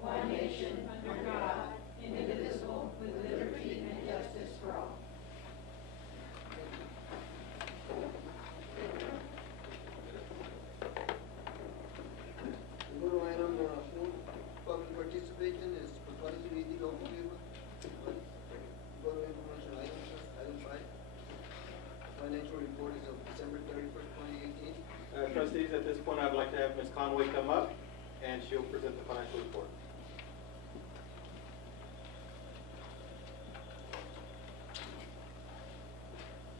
one nation, under God, indivisible, with liberty and justice for all. We go to item 4, public participation is for policy meeting of Cleveland. Go to information items, item 5. Financial report is of December 31st, 2018. Trustees, at this point, I'd like to have Ms. Conway come up, and she'll present the financial report.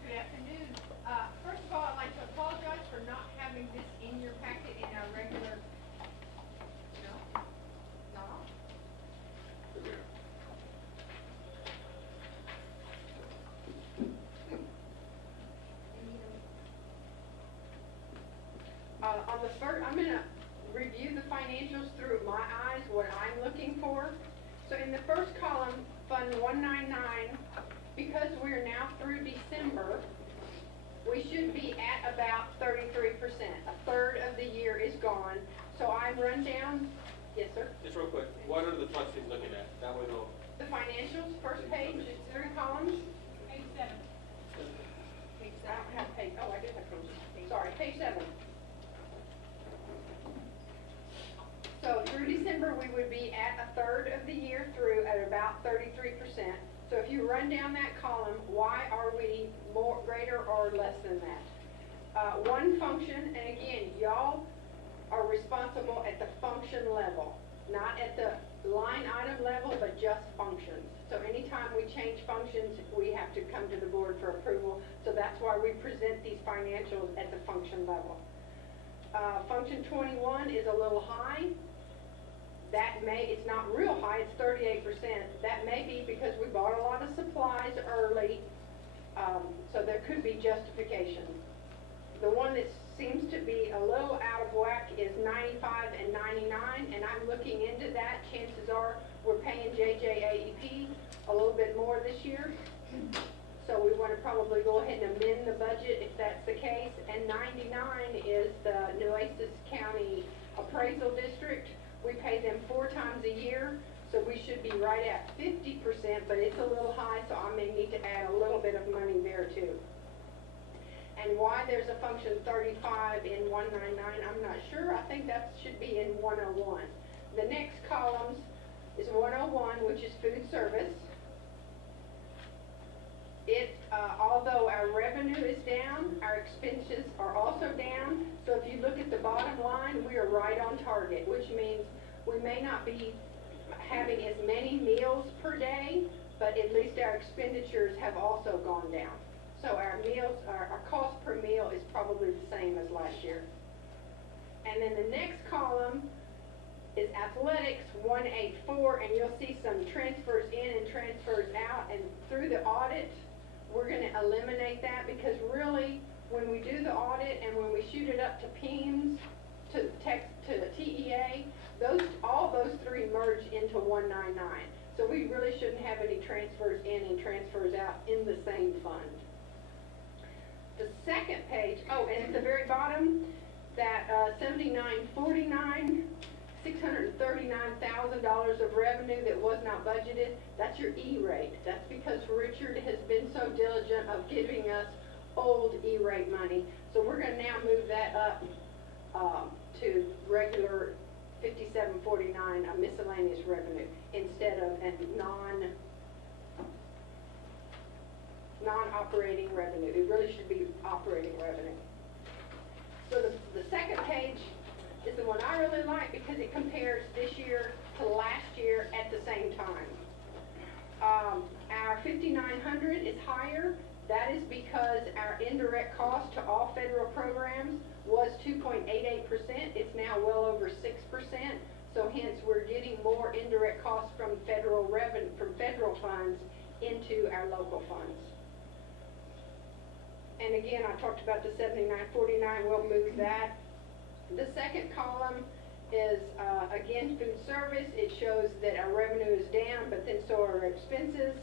Good afternoon. First of all, I'd like to apologize for not having this in your packet in our regular, no, not all. On the first, I'm going to review the financials through my eyes, what I'm looking for. So in the first column, Fund 199, because we're now through December, we should be at about 33%. A third of the year is gone. So I run down, yes, sir? Just real quick, what are the trustees looking at? That way they'll... The financials, first page, it's 3 columns. Page 7. I don't have page, oh, I do have page, sorry, page 7. So through December, we would be at a third of the year through at about 33%. So if you run down that column, why are we more, greater or less than that? One function, and again, y'all are responsible at the function level, not at the line item level, but just functions. So anytime we change functions, we have to come to the board for approval. So that's why we present these financials at the function level. Function 21 is a little high. That may, it's not real high, it's 38%. That may be because we bought a lot of supplies early, so there could be justification. The one that seems to be a little out of whack is 95 and 99, and I'm looking into that. Chances are we're paying JJAEP a little bit more this year. So we want to probably go ahead and amend the budget if that's the case. And 99 is the Nueces County Appraisal District. We pay them 4 times a year, so we should be right at 50%, but it's a little high, so I may need to add a little bit of money there too. And why there's a function 35 in 199, I'm not sure. I think that should be in 101. The next columns is 101, which is food service. Although our revenue is down, our expenses are also down. So if you look at the bottom line, we are right on target, which means we may not be having as many meals per day, but at least our expenditures have also gone down. So our meals, our cost per meal is probably the same as last year. And then the next column is athletics, 184, and you'll see some transfers in and transfers out. And through the audit, we're going to eliminate that because really, when we do the audit and when we shoot it up to PEMS, to the TEA, all those 3 merge into 199. So we really shouldn't have any transfers in and transfers out in the same fund. The second page, oh, and at the very bottom, that 7949, $639,000 of revenue that was not budgeted, that's your E-rate. That's because Richard has been so diligent of giving us old E-rate money. So we're going to now move that up to regular 5749, a miscellaneous revenue, instead of a non-operating revenue. It really should be operating revenue. So the second page is the one I really like because it compares this year to last year at the same time. Our 5,900 is higher. That is because our indirect cost to all federal programs was 2.88%. It's now well over 6%. So hence we're getting more indirect costs from federal revenue, from federal funds into our local funds. And again, I talked about the 7949. We'll move that. The second column is, again, food service. It shows that our revenue is down, but then so are our expenses.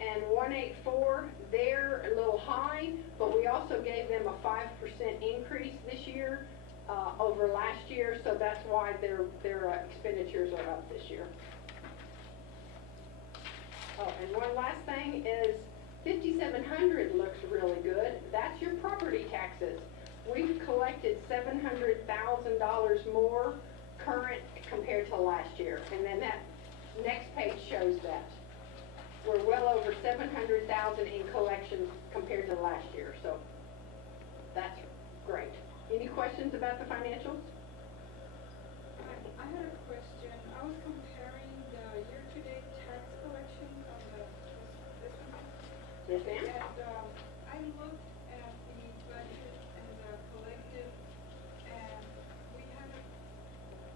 And 184, they're a little high, but we also gave them a 5% increase this year. over last year, so that's why their expenditures are up this year. Oh, and one last thing is 5,700 looks really good. That's your property taxes. We've collected $700,000 more current compared to last year, and then that next page shows that. We're well over 700,000 in collections compared to last year, so that's great. Any questions about the financials? I had a question. I was comparing the year-to-date tax collection on this one. Yes, ma'am? And I looked at the budget and the collective, and we had a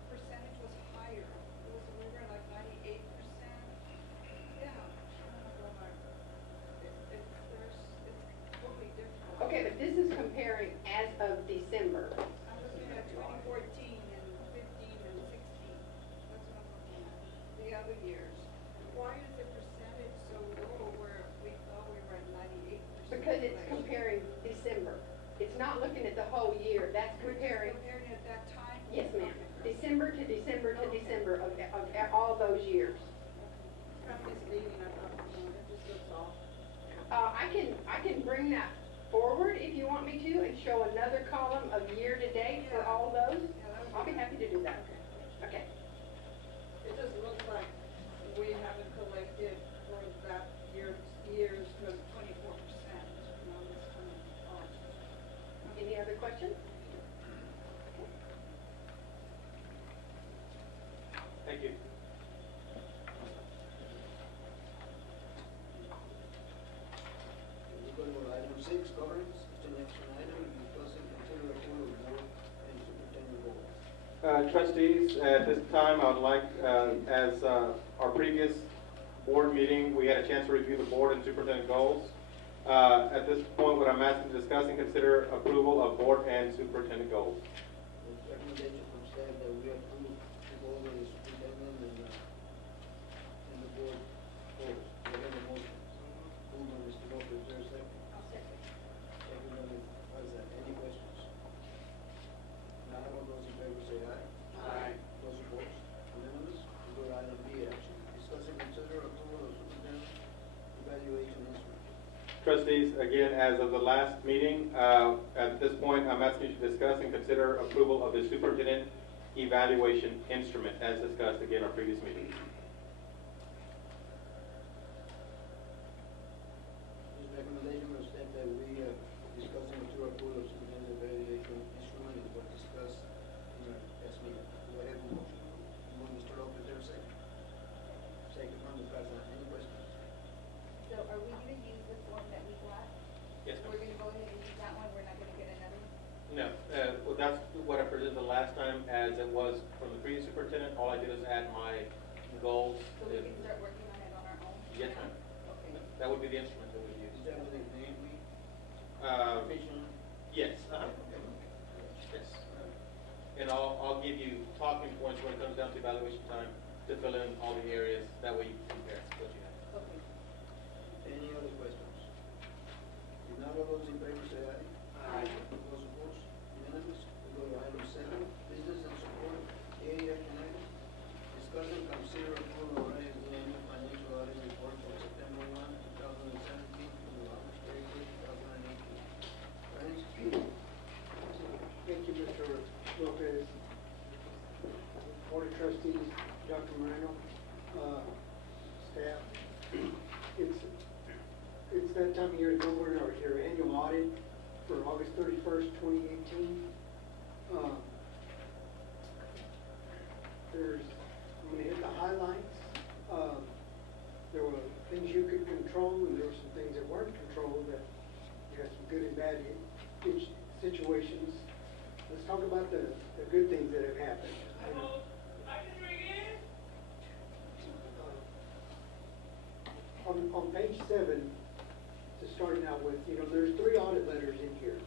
percentage was higher. We were like 98%. Yeah. I don't know why. It's totally different. Okay, but this is comparing as of December. I'm looking at 2014 and 15 and 16. That's what I'm looking at. The other years. Why is the percentage so low where we thought we were at 98%? Because it's comparing December. It's not looking at the whole year. That's We're just comparing, comparing at that time? yes, ma'am. Okay. December to December to December of all those years. I'm misleading, I thought, it just looks off. I can bring that forward if you want me to and show another column of year-to-date for all those. Yeah, that would I'll be happy to do that. Okay. It just looks like we haven't collected for that years to 24%. Now it's coming off. Any other questions? Thank you. We go to item 6, governance. It's an action item. Discuss and consider approval of board and superintendent goals. Trustees, at this time, I would like, as our previous board meeting, we had a chance to review the board and superintendent goals. At this point, what I'm asking to discuss and consider approval of board and superintendent goals. The recommendation from staff that we approve the goals of the superintendent and the board goals. Do I have a motion? Moved by Mr. Lopez, is there a second? I'll second. Second by Ms. Mazza. Any questions? Not all those in favor say aye. Aye. Those opposed? Unanimous? We go to item B, action. Discuss and consider approval of superintendent evaluation instrument. Trustees, again, as of the last meeting, at this point, I'm asking you to discuss and consider approval of the superintendent evaluation instrument as discussed again our previous meeting. This recommendation was staff that we discuss and consider approval of superintendent evaluation instrument is what discussed in our last meeting. Do I have a motion? Mr. Lopez, there a second? Second from Ms. Mazza. Any questions? So are we gonna use the form that we got? Yes, We're gonna go ahead and use that one, we're not gonna get another one? No, well, that's what I presented the last time, as it was from the previous superintendent. All I did is add my goals. So we can start working on it on our own? Yes, ma'am. Okay. That would be the instrument that we Is use. that what they named me? Official? Yes, yes. And I'll give you talking points when it comes down to evaluation time to fill in all the areas. That way you can compare what you have. Okay. Any other questions? If not, all those in favor say aye. Aye. Those opposed? Unanimous? We go to item 7, business and support area action item. Discuss and consider approval of the annual financial audit report for September 1, 2017 to August 31, 2018. Thank you, Mr. Lopez. Board of Trustees, Dr. Moreno, staff. It's that time of year to go over your annual audit for August 31st, 2018. I'm gonna hit the highlights. There were things you could control, and there were some things that weren't controlled, that you had some good and bad situations. Let's talk about the good things that have happened. On page 7, to starting out with, there's 3 audit letters in here.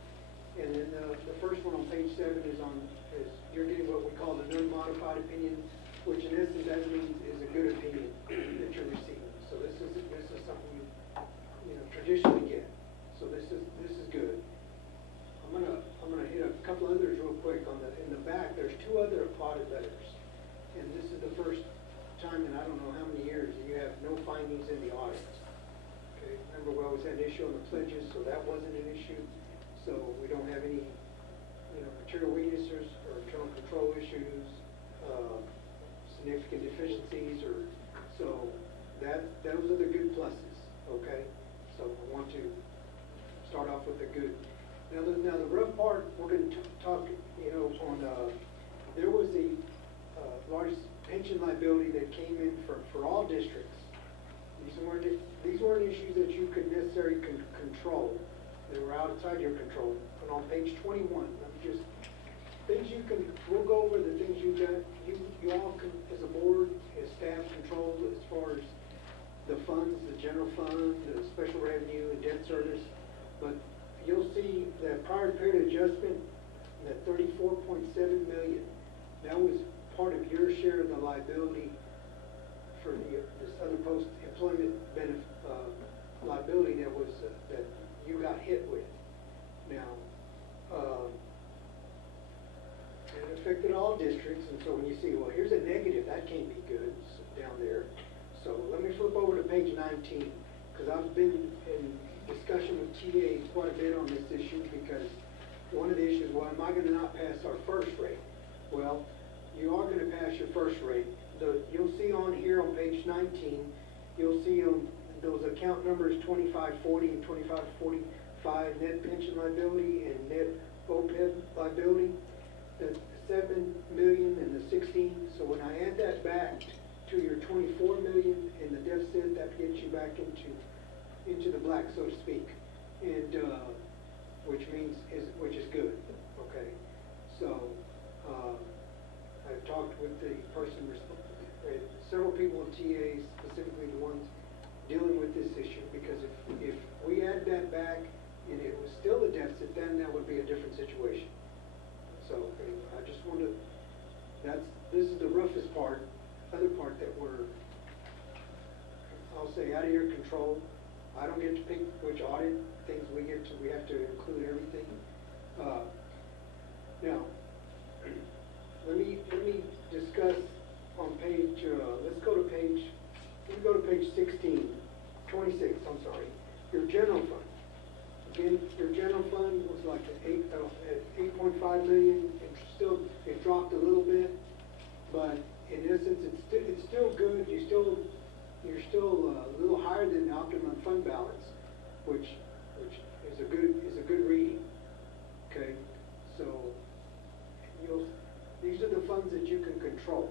And then the first one on page 7 is you're getting what we call the non-modified opinion, which in essence that means is a good opinion that you're receiving. So this is something you traditionally get. So this is good. I'm gonna hit a couple others real quick on the findings in the audit. Okay, remember we always had an issue on the pledges, so that wasn't an issue. So we don't have any, material weaknesses or internal control issues, significant deficiencies, so those are the good pluses, okay? So I want to start off with the good. Now the rough part, we're going to talk, on, there was a large pension liability that came in for all districts. These weren't issues that you could necessarily control. They were outside your control. And on page 21, we'll go over the things you all can, as a board, as staff, control as far as the funds, the general fund, the special revenue, and debt service. But you'll see that prior period adjustment, that $34.7 million, that was part of your share of the liability for this other post-employment benefit liability that you got hit with. Now, it affected all districts, and so when you see, well, here's a negative, that can't be good down there. So let me flip over to page 19, because I've been in discussion with TA quite a bit on this issue, because one of the issues, well, am I going to not pass our first rate? Well, you are going to pass your first rate. You'll see on here on page 19, you'll see on those account numbers 2540 and 2545, net pension liability and net OPEB liability, the 7 million and the 16. So when I add that back to your 24 million in the deficit, that gets you back into the black, so to speak, and which is good. Okay, so I've talked with the person several people in TAs, specifically the ones dealing with this issue, because if we add that back and it was still a deficit, then that would be a different situation. So I just want to, this is the roughest part, other part that we're, I'll say, out of your control. I don't get to pick which audit things we have to include everything. Now, let me discuss on page, let's go to page 16, 26, I'm sorry, your general fund. Again, your general fund was like at 8.5 million. It dropped a little bit, but in essence, it's still good. You're still a little higher than the optimum fund balance, which is a good reading. Okay, so these are the funds that you can control.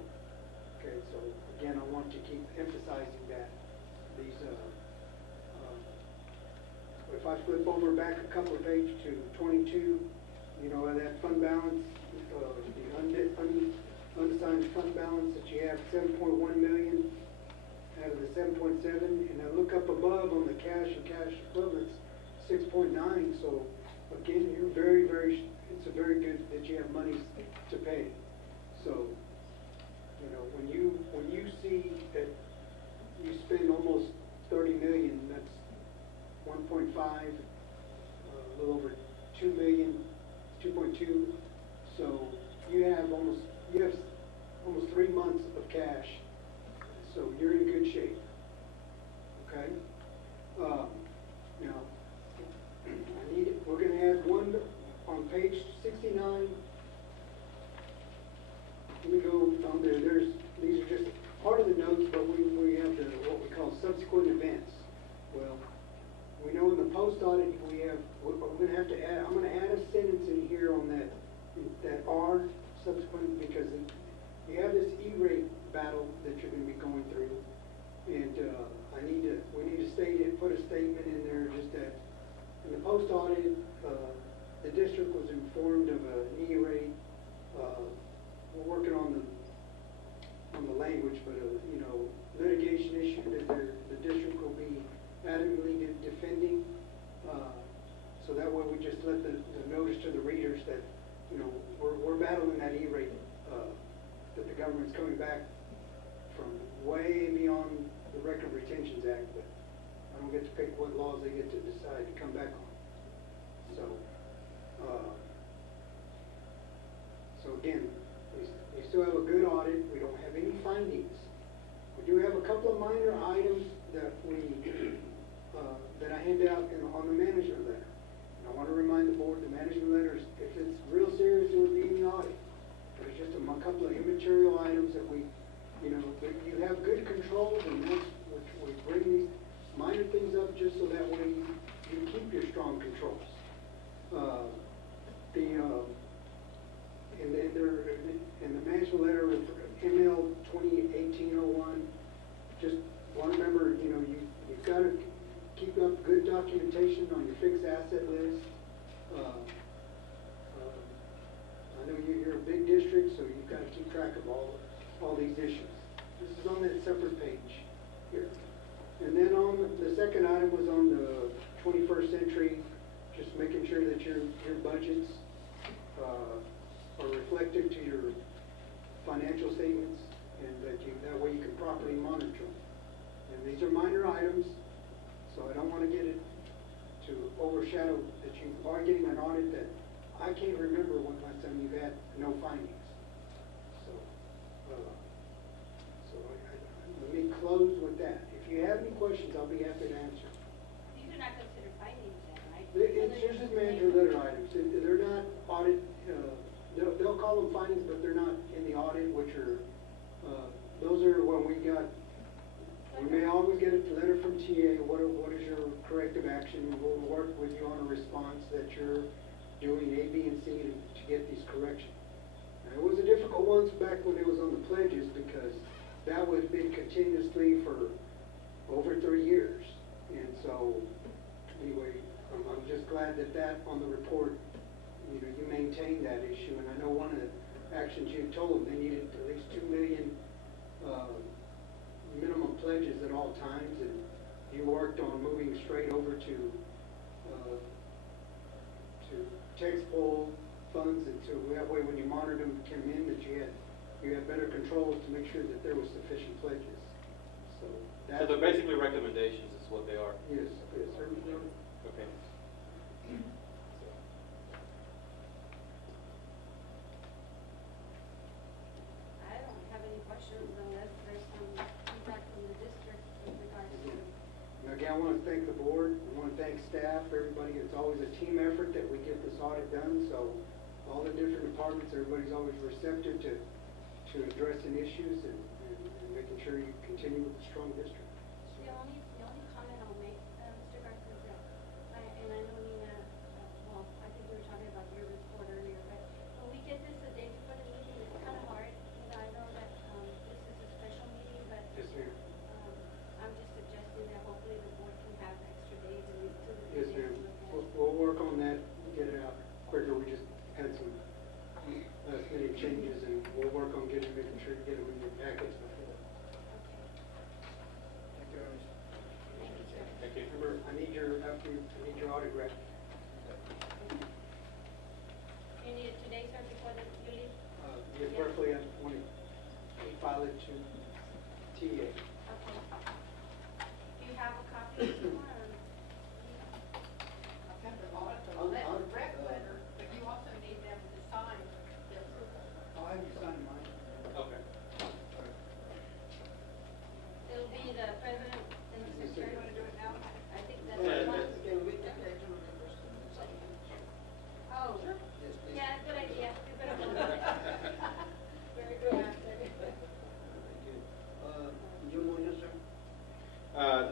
Okay, so again, I want to keep emphasizing that these. If I flip over back a couple of pages to 22, that fund balance, the unassigned fund balance that you have 7.1 million out of the 7.7, and I look up above on the cash and cash equivalents, 6.9. So again, you're it's a very good that you have money to pay. So when you see that you spend almost 30 million, that's 1.5, a little over 2 million, 2.2. So you have almost 3 months of cash. So you're in good shape. Okay. Now we're going to add one on page 69. Let me go on there. These are just part of the notes, but we have what we call subsequent events. Well, we know in the post audit we're going to have to add. I'm going to add a sentence in here on that R subsequent, because you have this E-rate battle that you're going to be going through, and we need to put a statement in there just that in the post audit the district was informed of an E-rate. We're working on the language, but litigation issue that the district will be adamantly defending. So that way we just let the notice to the readers that we're battling that E-rate, that the government's coming back from way beyond the Record Retentions Act, but I don't get to pick what laws they get to decide to come back on. So again, we still have a good audit. We don't have any findings. We do have a couple of minor items that that I hand out on the management letter. And I want to remind the board, the management letters, if it's real serious, it would be in the audit. There's just a couple of immaterial items that we, that you have good controls, and that's, we bring these minor things up just so that way you keep your strong controls. In the management letter, ML 2018-01, just want to remember, you've got to keep up good documentation on your fixed asset list. I know you're a big district, so you've got to keep track of all these issues. This is on that separate page here. And then on the second item was on the 21st century, just making sure that your budgets are reflected to your financial statements, and that way you can properly monitor them. And these are minor items, so I don't want to get it to overshadow that you are getting an audit that I can't remember when last time you've had no findings. So, let me close with that. If you have any questions, I'll be happy to answer. These are not considered findings then, right? It's just as management letter items. They're not audit, they'll call them findings, but they're not in the audit, which are, those are when we may always get a letter from TA, what is your corrective action? We'll work with you on a response that you're doing A, B, and C to get these corrections. And it was a difficult one back when it was on the pledges, because that was been continuously for over 3 years. And so, anyway, I'm just glad that on the report, you maintained that issue. And I know one of the actions you told them, they needed at least 2 million minimum pledges at all times, and you worked on moving straight over to text poll funds, and so that way when you monitored them came in, that you had better controls to make sure that there was sufficient pledges. So So they're basically recommendations is what they are. Yes, sir. Okay. I don't have any questions unless there's some feedback from the district with regards to. And again, I want to thank the board, I want to thank staff, everybody. It's always a team effort that we get this audit done, so all the different departments, everybody's always receptive to addressing issues and making sure you continue with the strong district. The only comment I'll make, Mr. Garcia, is that, and I know Nina, well, I think we were talking about your report earlier, but when we get this a day before the meeting, it's kind of hard. I know that this is a special meeting, but Yes, ma'am. I'm just suggesting that hopefully the board can have extra days, at least 2 to 3 Yes, days ma'am. to look at. We'll work on that, get it out quicker. We just had some last minute changes, and we'll work on making sure you get them in your packets before. Thank you very much. Thank you, sir. Thank you. Remember, I need your autograph. You need it today, sir, before you leave? Yes, roughly, when we file it to TA. Okay. Do you have a copy of the one, or? I've got the audit, the rec letter, but you also need them to sign the approval. I'll have you sign mine. Okay. It'll be the president and the Yes, sir. secretary. You wanna do it now? I think that's Yeah, the one. Can we take the action on that first? Oh, Yes, please. yeah, good idea. You better vote on it. Very good. Thank you. Your motion, sir?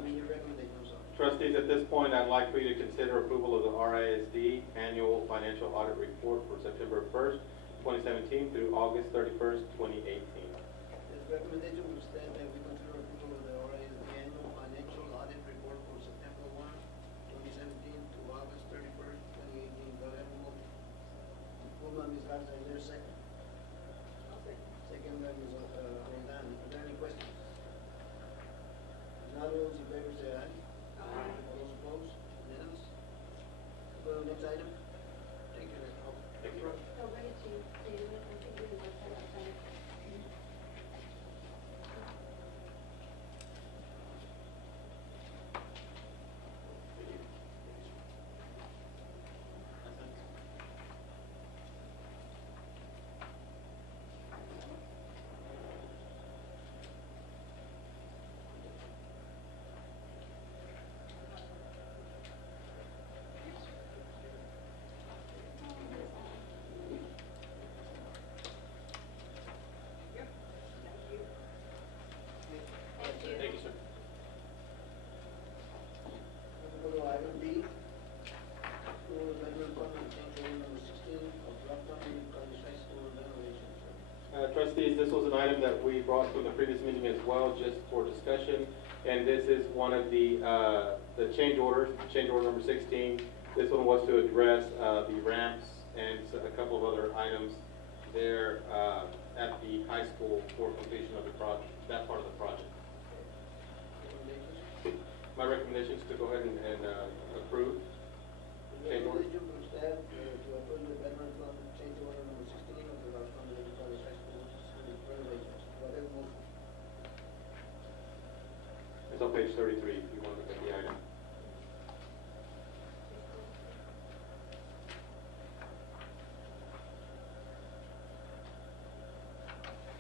Your recommendation, I'm sorry. Trustees, at this point, I'd like for you to consider approval of the RISD Annual Financial Audit Report for September 1st, 2017 through August 31st, 2018. This recommendation will stand that we consider approval of the RISD annual financial audit report for September 1, 2017 to August 31st, 2018. Do I have a motion? Moved by Ms. Garza, is there a second? Second by Ms. Roldán. Are there any questions? Not all those in favor say aye. Aye. All those opposed? Unanimous? Go to the next item. Thank you. Thank you. So bring it to you. So you can think of the website outside. brought from the previous meeting as well, just for discussion. And this is one of the change orders, change order number 16. This one was to address the ramps and a couple of other items there at the high school for completion of the project, that part of the project. My recommendation is to go ahead and approve. Change order. Recommendation from staff to approve the veteran fund change order number 16 of the Los Angeles College High School renovations. Do I have a motion? It's on page 33 if you want to look at the item.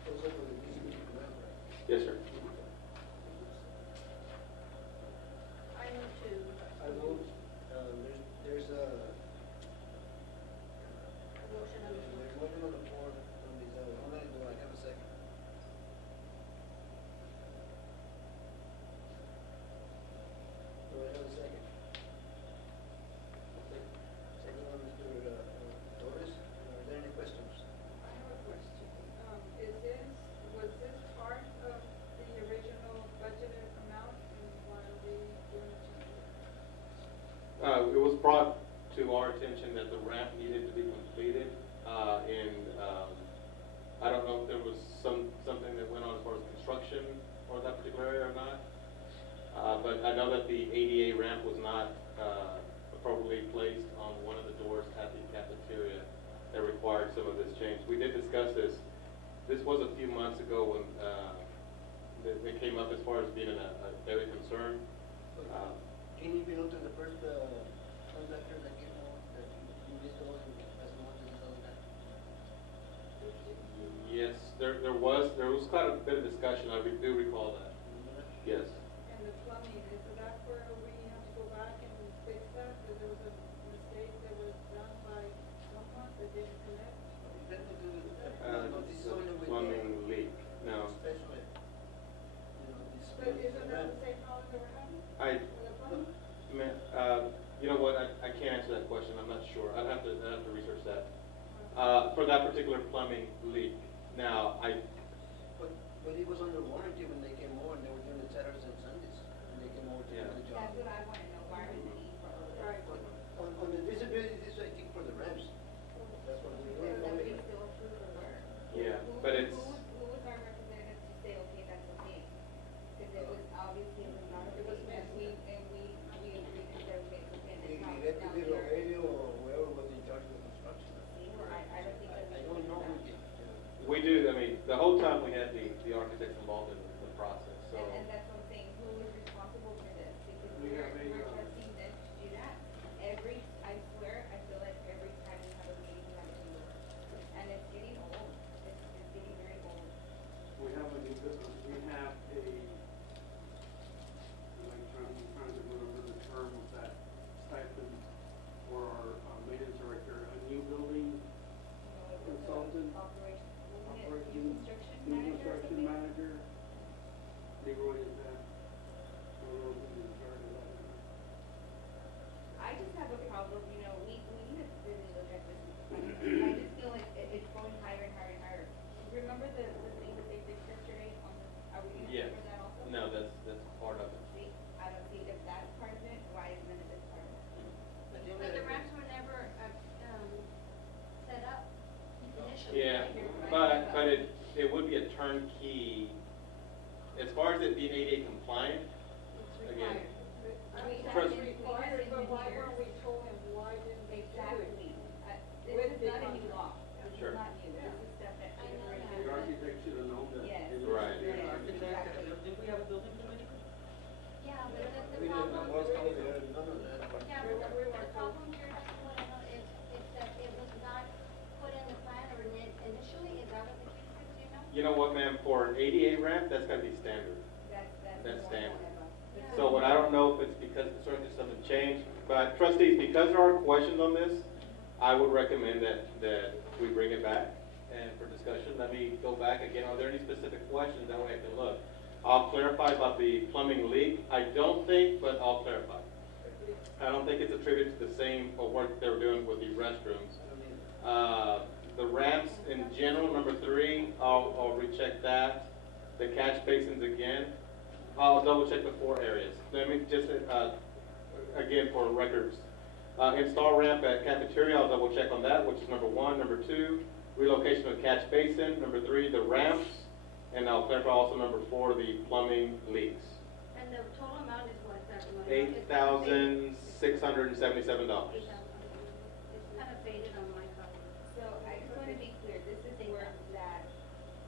Also for the distribution of that, right? Yes, sir. I move to. I vote, there's a, Motion on the floor. there's motion on the floor from this, online, do I have a second? Do I have a second? Second one, Mr. Torres, are there any questions? I have a question. Was this part of the original budgeted amount, and why are we doing a change order? It was brought to our attention that the ramp needed to be completed, and I don't know if there was something that went on as far as construction or that particular area or not. But I know that the ADA ramp was not appropriately placed on one of the doors at the cafeteria that required some of this change. We did discuss this. This was a few months ago when it came up as far as being a area concern. Can you belong to the first conductor that came on, that you missed all as much as the other guy? Yes, there was quite a bit of discussion. I do recall that. Remember that? Yes. And the plumbing, is that where we have to go back and fix that? Because there was a mistake that was done by someone that didn't connect? Let me do no, this is The only with plumbing leak. No, special ed. You know, this. But isn't that ramp. the same problem that we're having I, with the plumbing? you know what? I can't answer that question. I'm not sure. I'd have to research that. For that particular plumbing leak. Now, But it was under warranty when they came over, and they were doing it Saturdays and Sundays, when they came over to do Yeah. the job. That's what I wanna know, why are we paying for all this? Right. On the disability, this is, I think, for the ramps. That's what we're doing. That we still approve or where? yeah, but it's, Who was our representative to say, okay, that's okay? Because it was, obviously, it was not okay, It was and we agreed to say, okay, it's okay, and It it's not, had to now be we're. Rogelio or whoever was in charge of the construction. See, I don't think that's. I don't know who did. we do, I mean, the whole time we had the architects involved in the process, so. And that's what I'm saying, who is responsible for this? Because We we're have a, trusting them to do that. I swear, I feel like every time we have a meeting, we have a change order. And it's getting old, it's getting very old. We have a new business, we have a, like, trying to remember the term of that stipend for our maintenance director, a new building consultant, New construction new manager or construction something? manager. Leroy is that, or who's in charge of that? I just have a problem, we need to really look at this. I just feel like it's going higher and higher and higher. Remember the thing that they fixed yesterday on the, are we gonna Yes. cover that also? No, that's part of it. See, I don't see if that's part of it, why is none of this part of it? I think But that- the ramps were never, set up initially. Yeah, but it would be a turnkey, as far as it being ADA compliant, It's again, required. Trust- It's required, but why weren't we told him, why didn't we do it? Exactly. This With is the not a new contract. law. This Sure. is not new. This is stuff that. I know everybody that. The knows. architect should have known that. Yes. Right. Yes, Architect, exactly. didn't we have a building committee? Yeah, but the We didn't problem. know how they had none of that. Yeah, We but were the told. problem here, that's what I know, is that it was not put in the plan or initially, is that what the case is, do you know? you know what, ma'am, for an ADA ramp, that's gotta be standard. That's That's more standard. than ever. Yeah. So what I don't know if it's because the circumstances changed, but trustees, because there are questions on this, I would recommend that we bring it back and for discussion. Let me go back again. Are there any specific questions? That way I can look. I'll clarify about the plumbing leak. I don't think, but I'll clarify. I don't think it's attributed to the same work they were doing with the restrooms. I don't need The ramps in general, number 3, I'll recheck that. the catch basins again. I'll double check the 4 areas. Let me just, again, for records. Install ramp at cafeteria, I'll double check on that, which is number 1. Number 2, relocation of catch basin. Number 3, the ramps. And I'll clarify also number 4, the plumbing leaks. And the total amount is what, Dr. $8,677. Moya? It's kind of faded on my copy. So I just want to be clear, this is work that,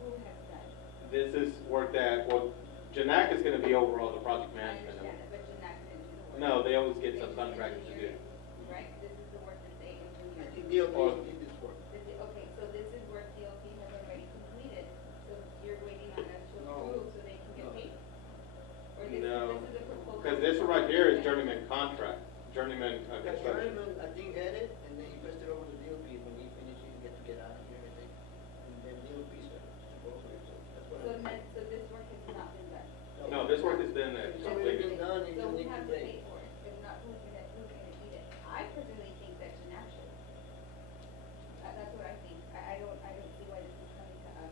who has done? This is work that, well, Janak is gonna be overall the project I management. understand that, but Janak didn't do the work. No, they always get They some just contractors to do. engineered it, right? This is the work that they I engineered. think DOT did this work. Okay, so this is work DOT has already completed, so you're waiting on us to No. approve so they can get No. paid? Or this No, is a proposal? because this one right here is journeyman contract, journeyman The construction. journeyman, I think, had it, and then he passed it over to DOP when he finished, he get to get out of here, I think. And then DOP started to go over it, so that's what So I. then, so this work has not been done? No, this work has been It's already completed. been done, you So just we need have to to pay. pay for it, if not, who's gonna eat it? I personally think that Janak should. That's what I think, I don't see why this is coming to us.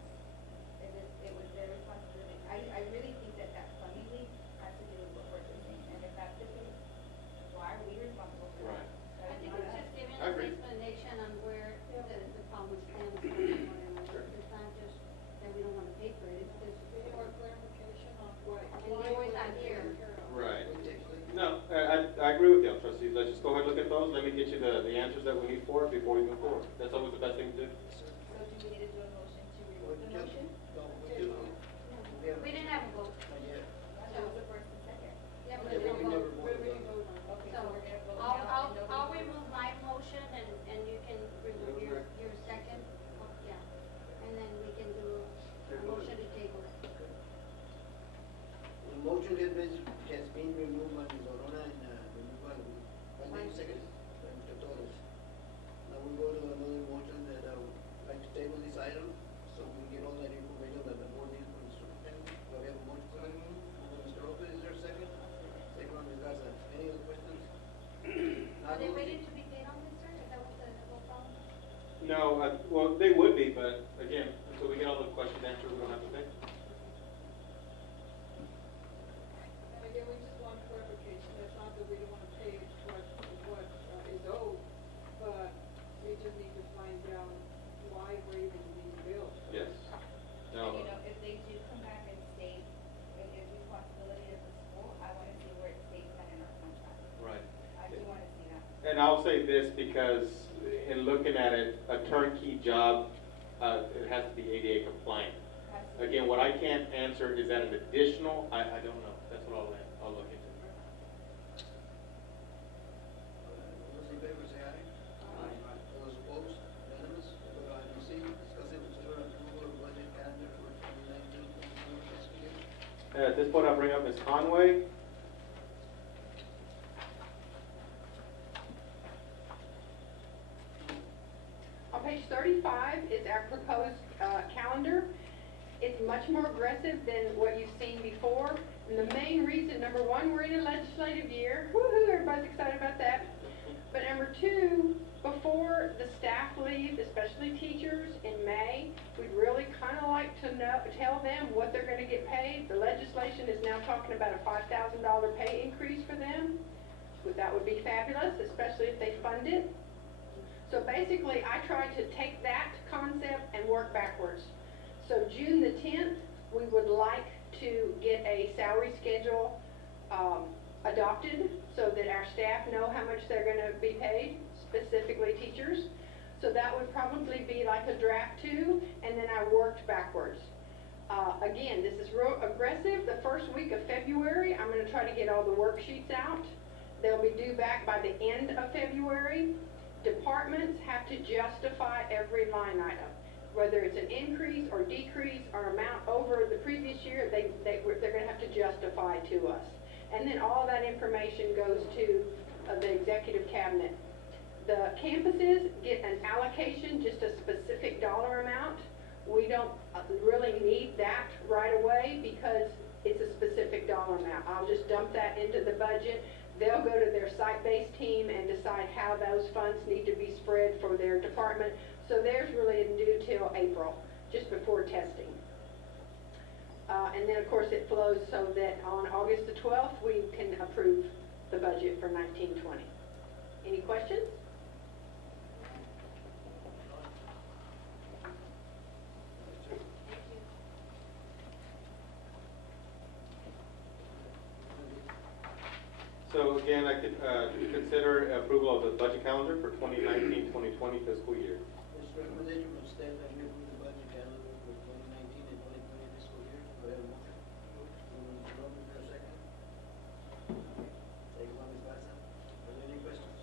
It was their responsibility, I really think that that plumbing leak has to do with what we're doing, and if that's the case, why are we responsible for that? Right. I think it's just giving I us agree. explanation on where the problem stands. It's not just that we don't want to pay for it, it's just, Any more clarification on what? and they always not here. Right. We take, No, I agree with you, trustees. Let's just go ahead and look at those. Let me get you the answers that we need for it before we move forward. That's always the best thing to do. So do we need to do a motion to remove the motion? no, we do. We didn't have a vote. Not yet. That was the first and second. Yeah, but Yeah, there's we no never vote. voted on it. Okay, So so we're gonna vote I'll, now. and nobody I'll votes. remove my motion and you can remove your second. Oh, yeah. And then we can do a motion to table it. The motion has been removed by Ms. Orona and removed by the second, by Mr. Torres. Now we go to another motion that I would like to table this item, so we get all that information that the board needs from the superintendent. Do we have a motion for that? Mr. Lopez, is there a second? Second by Ms. Garza. Any other questions? Are they waiting to be paid on this, sir? Is that what the whole problem? No, well, they would be, but again, until we get all the questions answered, we don't have to pay. And again, we just want clarification, that's not that we don't want to pay what is owed, but we just need to find out why we're even being billed. Yes. And No, you know, if they do come back and state it is responsibility of the school, I wanna see where it states that in our contract. right. I do wanna see that. And I'll say this because in looking at it, a turnkey job, it has to be ADA compliant. Again, what I can't answer is that an additional, I don't know. That's what I'll look into. All those in favor say aye. Aye. All those opposed, unanimous. We'll go to item C, discuss and consider approval of budget calendar for 2019-2020 fiscal year. At this point, I'll bring up Ms. Conway. On page 35 is our proposed calendar. It's much more aggressive than what you've seen before. And the main reason, number one, we're in a legislative year. Woo-hoo, everybody's excited about that. But number two, before the staff leave, especially teachers in May, we'd really kind of like to tell them what they're going to get paid. The legislation is now talking about a $5,000 pay increase for them. So that would be fabulous, especially if they fund it. So basically, I tried to take that concept and work backwards. So June the 10th, we would like to get a salary schedule adopted so that our staff know how much they're going to be paid, specifically teachers. So that would probably be like a draft 2, and then I worked backwards. Again, this is real aggressive. The first week of February, I'm going to try to get all the worksheets out. They'll be due back by the end of February. Departments have to justify every line item, whether it's an increase or decrease or amount over the previous year. They're going to have to justify to us. And then all that information goes to the executive cabinet. The campuses get an allocation, just a specific dollar amount. We don't really need that right away because it's a specific dollar amount. I'll just dump that into the budget. They'll go to their site-based team and decide how those funds need to be spread for their department. So theirs really isn't due till April, just before testing. And then, of course, it flows so that on August the 12th, we can approve the budget for 1920. Any questions? So again, I could consider approval of the budget calendar for 2019-2020 fiscal year. There's recommendation from staff that we approve the budget calendar for 2019 and 2020 fiscal year. Do I have a motion? Mr. Lopez, is there a second? Second by Ms. Basa. Are there any questions?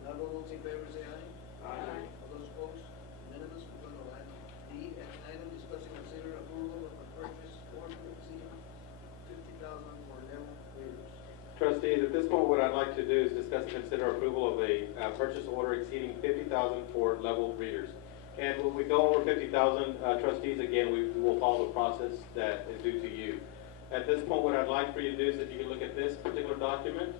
Not all those in favor say aye. Aye. All those opposed? Unanimous, we go to line D, action item, discuss and consider approval of a purchase order exceeding 50,000 for level graders. Trustees, at this point, what I'd like to do is discuss and consider approval of a purchase order exceeding 50,000 for level readers. And when we go over 50,000, trustees, again, we will follow the process that is due to you. At this point, what I'd like for you to do is if you can look at this particular document.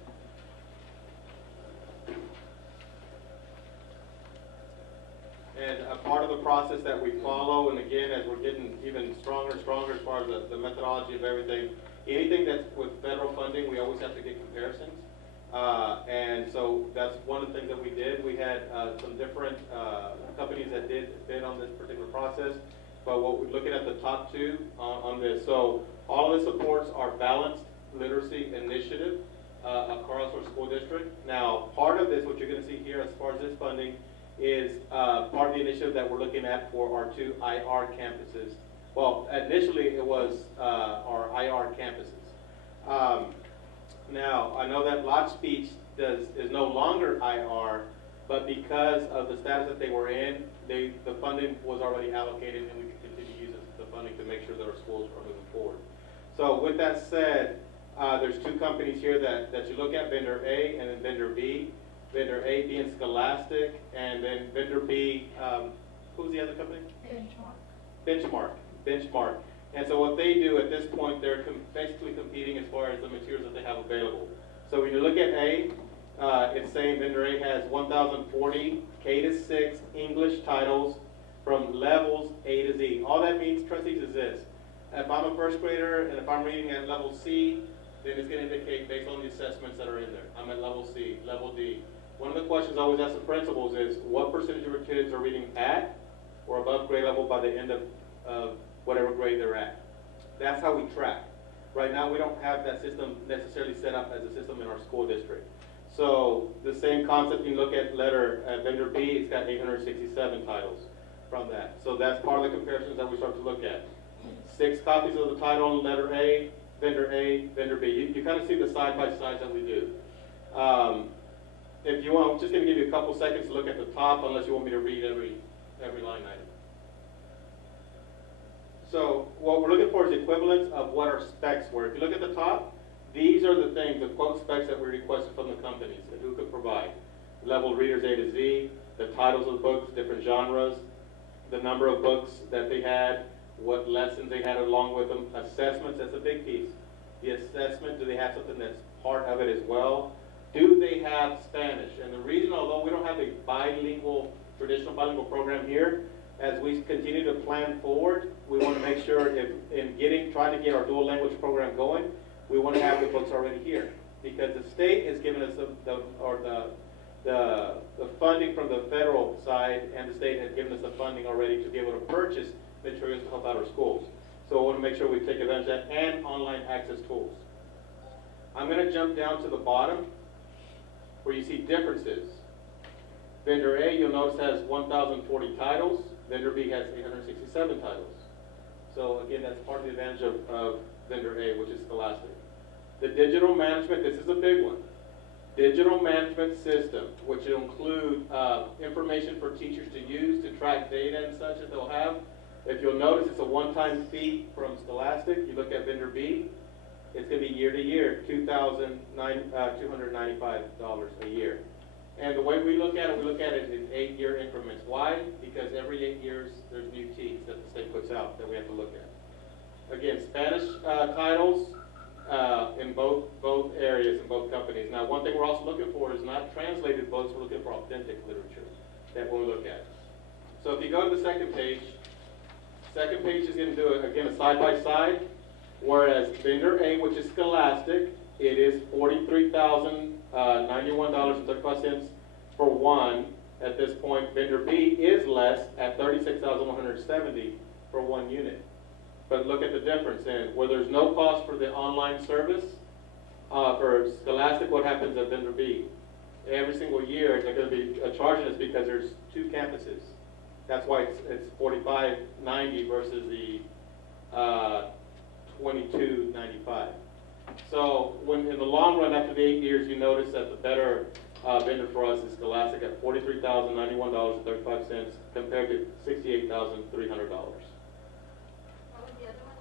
And a part of the process that we follow, and again, as we're getting even stronger and stronger as far as the methodology of everything, anything that's with federal funding, we always have to get comparisons. And so that's one of the things that we did. We had some different companies that did bid on this particular process. But what we're looking at the top two on this. So all of this supports our balanced literacy initiative of Carlsbad School District. Now, part of this, what you're going to see here as far as this funding, is part of the initiative that we're looking at for our two IR campuses. Well, initially it was our IR campuses. Now, I know that Lodge Speech is no longer IR, but because of the status that they were in, the funding was already allocated and we could continue to use the funding to make sure that our schools are moving forward. So with that said, there's two companies here that you look at, vendor A and then vendor B. Vendor A being Scholastic, and then vendor B, who's the other company? Benchmark. And so what they do at this point, they're basically competing as far as the materials that they have available. So when you look at A, it's saying vendor A has 1,040 K-6 English titles from levels A to Z. All that means, trustees, is this. If I'm a first grader and if I'm reading at level C, then it's going to indicate based on the assessments that are in there. I'm at level C, level D. One of the questions I always ask the principals is, what percentage of your kids are reading at or above grade level by the end of whatever grade they're at? That's how we track. Right now, we don't have that system necessarily set up as a system in our school district. So the same concept, you look at vendor B, it's got 867 titles from that. So that's part of the comparisons that we start to look at. 6 copies of the title on letter A, vendor B. You kind of see the side-by-sides that we do. If you want, I'm just going to give you a couple seconds to look at the top, unless you want me to read every line item. So what we're looking for is equivalence of what our specs were. If you look at the top, these are the things, the quote specs that we requested from the companies and who could provide. Level readers A to Z, the titles of books, different genres, the number of books that they had, what lessons they had along with them, assessments, that's a big piece. The assessment, do they have something that's part of it as well? Do they have Spanish? And the reason, although we don't have a traditional bilingual program here, as we continue to plan forward, we want to make sure trying to get our dual language program going, we want to have the books already here. Because the state has given us the funding from the federal side, and the state has given us the funding already to be able to purchase materials to help out our schools. So I want to make sure we take advantage of that and online access tools. I'm going to jump down to the bottom where you see differences. Vendor A, you'll notice, has 1,040 titles. Vendor B has 867 titles. So again, that's part of the advantage of vendor A, which is Scholastic. The digital management, this is a big one. Digital management system, which will include information for teachers to use to track data and such that they'll have. If you'll notice, it's a one-time fee from Scholastic. You look at vendor B, it's going to be year to year, $295 a year. And the way we look at it in 8-year increments. Why? Because every 8 years, there's new teas that the state puts out that we have to look at. Again, Spanish titles in both areas, in both companies. Now, one thing we're also looking for is not translated books, we're looking for authentic literature that we'll look at. So if you go to the second page, Second page is gonna do, again, a side-by-side, whereas vendor A, which is Scholastic, it is $43,091.35 for one. At this point, vendor B is less at $36,170 for one unit. But look at the difference then, where there's no cost for the online service, for Scholastic, what happens at vendor B? Every single year, they're gonna be charging us because there's two campuses. That's why it's $45.90 versus the $22.95. So when in the long run, after the 8 years, you notice that the better vendor for us is Scholastic at $43,091.35 compared to $68,300. What was the other one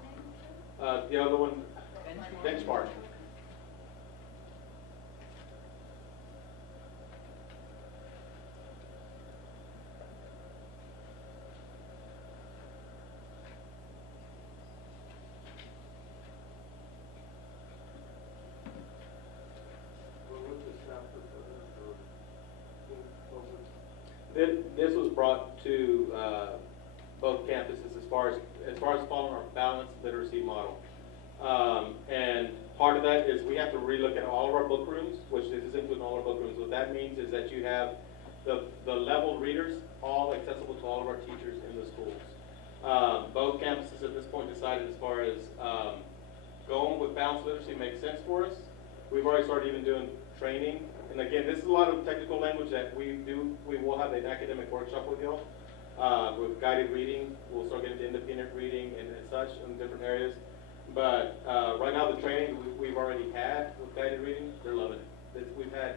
named? The other one, Benchmark. What was the staff representative or what was? This was brought to both campuses as far as following our balanced literacy model. And part of that is we have to relook at all of our book rooms, which this is including all our book rooms. What that means is that you have the level readers all accessible to all of our teachers in the schools. Both campuses at this point decided as far as going with balanced literacy makes sense for us. We've already started even doing training. And again, this is a lot of technical language that we will have an academic workshop with y'all. With guided reading, we'll start getting to independent reading and such in different areas. But right now, the training we've already had with guided reading, they're loving it. We've had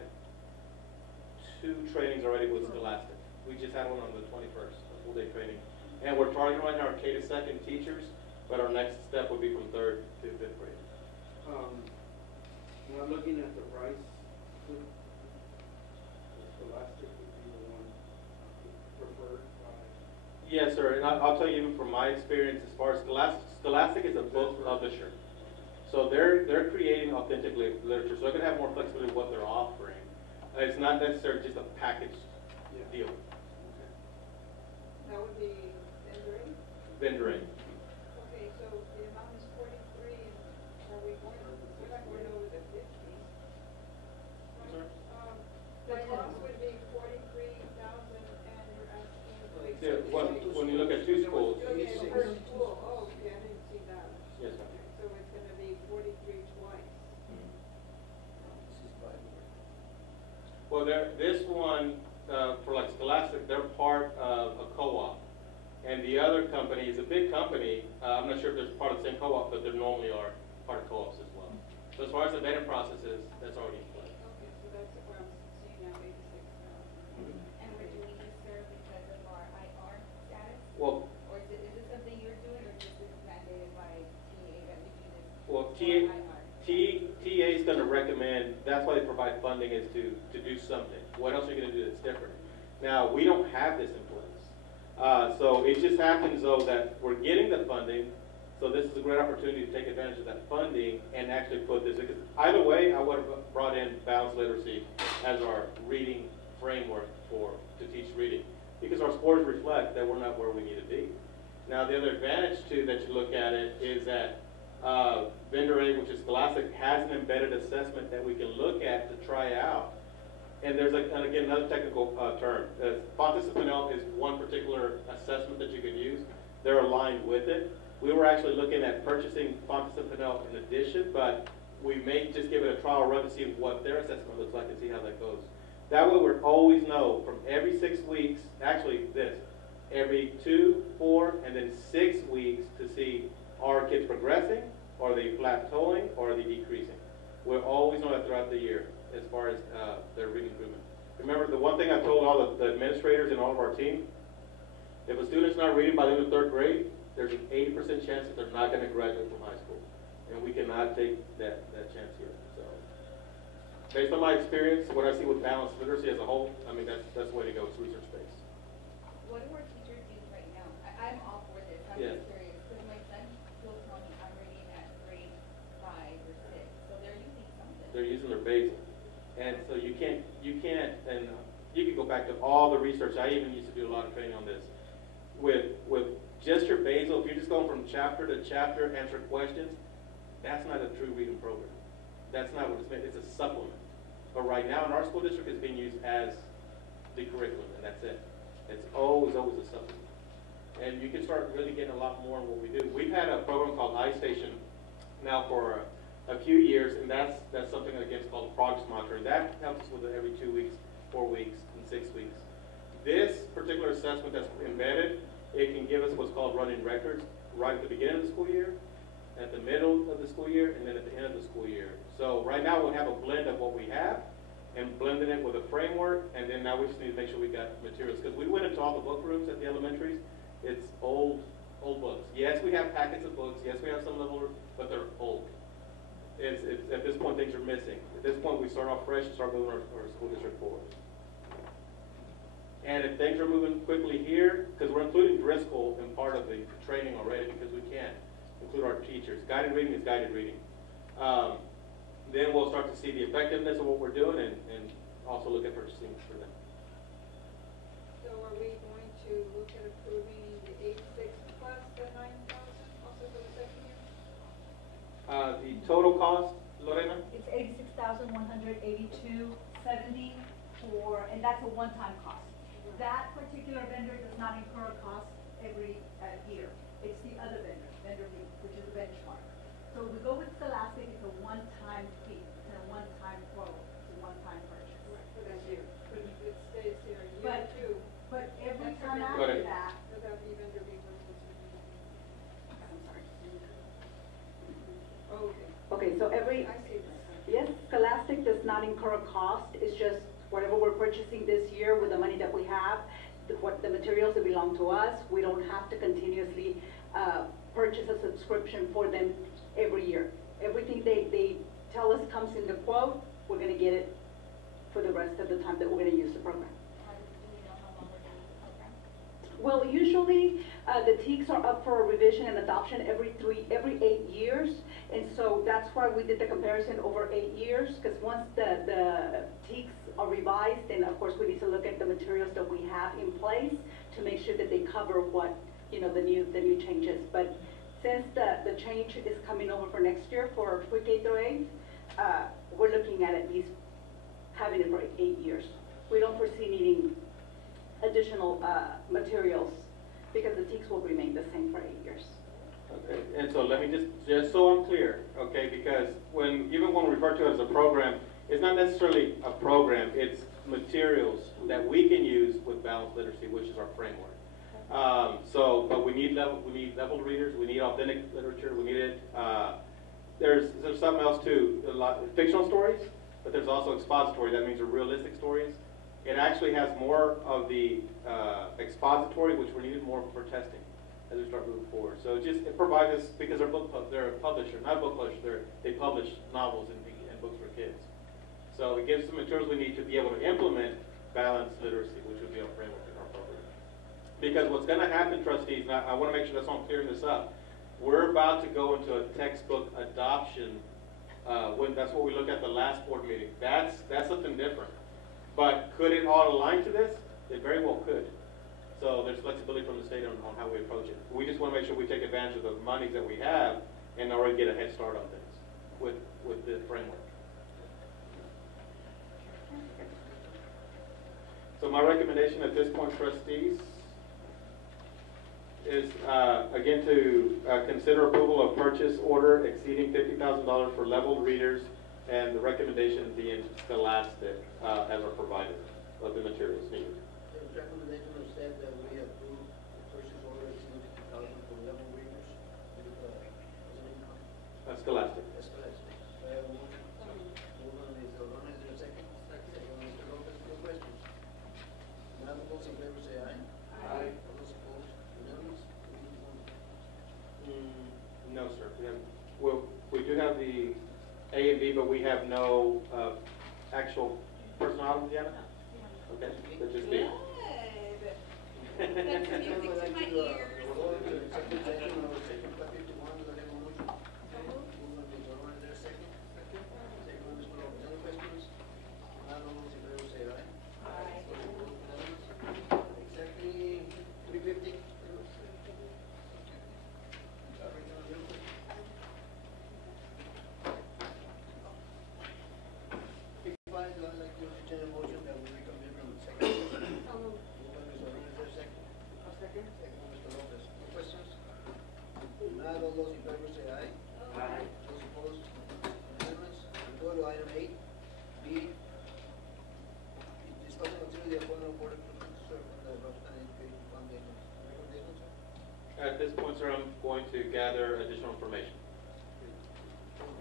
2 trainings already with Scholastic. We just had one on the 21st, a full day training. And we're targeting right now our K to 2nd teachers, but our next step would be from 3rd to 5th grade. When I'm looking at the price, the Scholastic would be the one preferred by. Yes, sir, and I'll tell you even from my experience, as far as Scholastic is a book publisher. So they're creating authentic literature, so they're gonna have more flexibility in what they're offering. It's not necessarily just a packaged deal. Okay. That would be vendor. Vendoring. Okay, so the amount is 43, and are we going, we're not going over the 50. Sir? The cost would be 43,000, and you're asking to Yeah, exceed. when you look at 2 schools. Okay, per school, oh, okay, I didn't see that. Yes, ma'am. Okay, so it's gonna be 43 twice. This is by Well, this one, for like Scholastic, they're part of a co-op. And the other company is a big company. I'm not sure if they're part of the same co-op, but they normally are part of co-ops as well. So as far as the vetting process is, that's already in place. Okay, so that's what I'm seeing now, 86,000. And we're doing this, sir, because of our IR status? Well, Or is this something you're doing, or is this mandated by TA that we do this? Well, for TA IR? is gonna recommend, that's why they provide funding, is to do something. What else are you gonna do that's different? Now, we don't have this in place. So it just happens though that we're getting the funding, so this is a great opportunity to take advantage of that funding and actually put this, because either way, I would have brought in balanced literacy as our reading framework to teach reading, because our scores reflect that we're not where we need to be. Now, the other advantage too that you look at it is that vendor A, which is Scholastic, has an embedded assessment that we can look at to try out. And there's, and again, another technical term. Fontes and Pinnell is one particular assessment that you can use. They're aligned with it. We were actually looking at purchasing Fontes and Pinnell in addition, but we may just give it a trial run to see what their assessment looks like and see how that goes. That way we'll always know from every 6 weeks, actually every 2, 4, and then 6 weeks to see are kids progressing, are they plateauing, or are they decreasing? We'll always know that throughout the year as far as their reading improvement. Remember, the one thing I told all the administrators and all of our team, if a student's not reading by the end of 3rd grade, there's an 80% chance that they're not going to graduate from high school. And we cannot take that chance here. So, based on my experience, what I see with balanced literacy as a whole, I mean, that's the way to go. It's research-based. What do our teachers use right now? I'm all for this, I'm Yeah. just curious, because my son, he'll tell me I'm reading at grade 5 or 6, so they're using something. They're using their basal. And so you can't, and you can go back to all the research. I even used to do a lot of training on this. With just your basal, if you're just going from chapter to chapter, answer questions, that's not a true reading program. That's not what it's meant, it's a supplement. But right now, in our school district, it's being used as the curriculum, and that's it. It's always a supplement. And you can start really getting a lot more in what we do. We've had a program called iStation now for a few years, and that's something again called progress monitoring. That helps us with it every 2 weeks, 4 weeks, and 6 weeks. This particular assessment that's embedded, it can give us what's called running records right at the beginning of the school year, at the middle of the school year, and then at the end of the school year. So right now we'll have a blend of what we have and blending it with a framework, and then now we just need to make sure we got materials. Because we went into all the book rooms at the elementaries, it's old books. Yes, we have packets of books, yes, we have some level, but they're old. It's at this point things are missing. At this point we start off fresh and start moving our school district forward. And if things are moving quickly here, because we're including Driscoll in part of the training already because we can include our teachers. Guided reading is guided reading. Then we'll start to see the effectiveness of what we're doing and also look at purchasing for them. So are we going to look at approving the 8.6 plus the 9,000 also for the second year? The total cost, Lorena? It's $86,182.70 for, and that's a one-time cost. That particular vendor does not incur costs every year. It's the other vendor B, which is a benchmark. So if we go with Scholastic, it's a one-time fee, it's a one-time quote, it's a one-time purchase. Right, for that year, but if it stays here a year or But- two, But every That's time okay. Got after it. that, does that be vendor B versus? I'm sorry. Oh, okay, Okay, so every, I see that. yes, Scholastic does not incur a cost, it's just whatever we're purchasing this year with the money that we have, what the materials that belong to us, we don't have to continuously purchase a subscription for them every year. Everything they tell us comes in the quote, we're gonna get it for the rest of the time that we're gonna use the program. Do we know how long we're going to use the program? Well, usually, the TEKS are up for revision and adoption every 8 years. And so that's why we did the comparison over 8 years, because once the TEKS are revised, then of course we need to look at the materials that we have in place to make sure that they cover what, you know, the new changes. But since the change is coming over for next year for pre-K through 8, we're looking at least having it for 8 years. We don't foresee needing additional materials because the TEKS will remain the same for 8 years. Okay, and so let me just so I'm clear, okay, because even when we refer to it as a program, it's not necessarily a program, it's materials that we can use with balanced literacy, which is our framework. But we need leveled readers, we need authentic literature, we need it. There's something else too, a lot fictional stories, but there's also expository. That means they're realistic stories. It actually has more of the expository, which we needed more for testing as we start moving forward. So it provides us, because they're a publisher, not a book publisher, they publish novels and books for kids. So it gives the materials we need to be able to implement balanced literacy, which would be our framework in our program. Because what's going to happen, trustees, and I want to make sure that's why I'm clearing this up, we're about to go into a textbook adoption. That's what we looked at the last board meeting. That's something different. But could it all align to this? It very well could. So there's flexibility from the state on how we approach it. We just want to make sure we take advantage of the monies that we have and already get a head start on things with the framework. So my recommendation at this point, trustees, is again to consider approval of purchase order exceeding $50,000 for leveled readers, and the recommendation being Scholastic as our provider of the materials needed. The recommendation of staff that we approve the purchase order exceeding 50,000 for level readers with Scholastic. Scholastic. I have a motion. Moved by Ms. Aldana, is there a second? Second by Mr. Lopez, no questions? None, those in favor say aye. Aye. All those opposed, unanimous? No, sir. We do have the A and B, but we have no actual personnel, Deanna? Okay, that's just B. That's music to my ears. We're going to executive session, section 551, do I have a motion? Moved by Ms. Aldana, is there a second? Second by Mr. Lopez, any questions? None, all those in favor say aye. Aye. Those opposed, unanimous? Exactly 3:50. 8, B, discuss and consider the appointment of board of trustees to serve on the Roxanne Education Foundation. Recommendation, sir? At this point, sir, I'm going to gather additional information.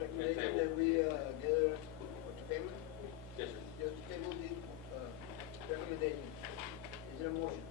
Recommendation that we gather, what's your favor? Yes, sir. Just table the recommendation. Is there a motion?